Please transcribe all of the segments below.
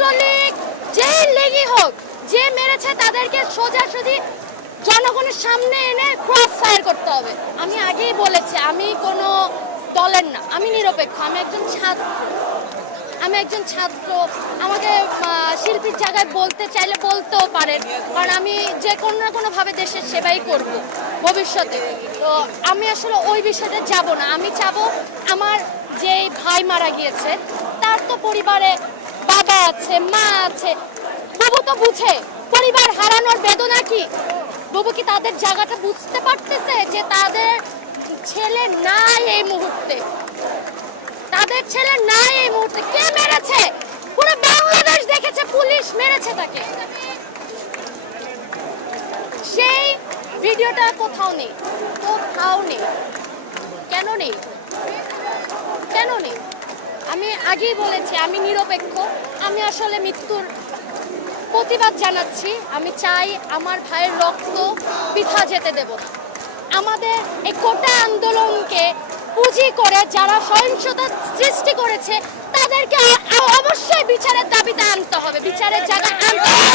ছাত্রলীগ যে লীগই হোক, যে মেরেছে তাদেরকে সোজাসুজি জনগণের সামনে এনে ক্রস ফায়ার করতে হবে। আমি আগেই বলেছি আমি কোনো দলের না, আমি নিরপেক্ষ। আমি একজন ছাত্র। আমাকে শিল্পীর জায়গায় বলতে চাইলে বলতেও পারেন, কারণ আমি যে কোনো না কোনোভাবে দেশের সেবাই করব ভবিষ্যতে। তো আমি আসলে ওই বিষয়টা যাব না। আমি চাবো আমার যে ভাই মারা গিয়েছে তার তো পরিবারে বাবা আছে, মা আছে, বাবু তো বুঝে পরিবার হারানোর বেদনা কি। বাবু কি তাদের জায়গাটা বুঝতে পারতেছে যে তাদের ছেলে নাই এই মুহূর্তে, তাদের ছেলে নাই এই মুহূর্তে। কে মেরেছে? পুরো বাংলাদেশ দেখেছে, পুলিশ মেরেছে তাকে। সেই ভিডিওটা কোথাও নেই, কোথাও নেই। কেন নেই? কেন নেই? আমি আগেই বলেছি আমি নিরপেক্ষ। আমি আসলে মৃত্যুর প্রতিবাদ জানাচ্ছি। আমি চাই আমার ভাইয়ের রক্ত বৃথা যেতে দেব না। আমাদের এই কোটা আন্দোলনকে পুঁজি করে যারা সহিংসতা সৃষ্টি করেছে তাদেরকে অবশ্যই বিচারের দাবিতে আনতে হবে, বিচারের জায়গায় আনতে হবে।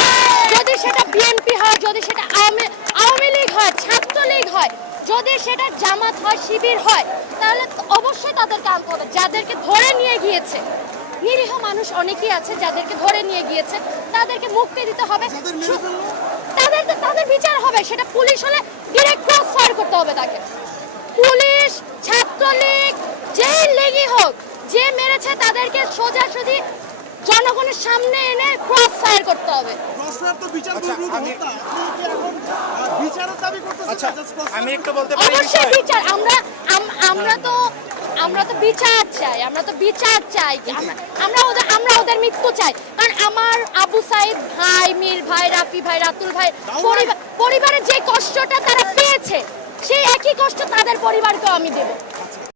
যদি সেটা বিএনপি হয়, যদি সেটা আওয়ামী লীগ হয়, ছাত্রলীগ হয়, যদি সেটা জামাত হয়, শিবির হয়, তাহলে অবশ্যই তাদেরকে আনতে হবে। যাদেরকে ধরে নিয়ে গিয়েছে, নিরীহ মানুষ অনেকেই আছে যাদেরকে ধরে নিয়ে গিয়েছে, তাদেরকে মুক্তি দিতে হবে। তাদের বিচার হবে। সেটা পুলিশ হলে ডিরেক্ট ক্রস ফায়ার করতে হবে তাকে। পুলিশ, ছাত্রলীগ, যে লীগই হোক, যে মেরেছে তাদেরকে সোজাসুজি জনগণের সামনে এনে ক্রস ফায়ার করতে হবে। আমি একটু বলতে পারি, অবশ্যই বিচার। আমরা তো বিচার চাই, আমরা তো বিচার চাই। আমরা ওদের মৃত্যু চাই। কারণ আমার আবু সাইদ ভাই, মীর ভাই, রাফি ভাই, রাতুল ভাই পরিবারের যে কষ্টটা তারা পেয়েছে সেই একই কষ্ট তাদের পরিবারকেও আমি দেব।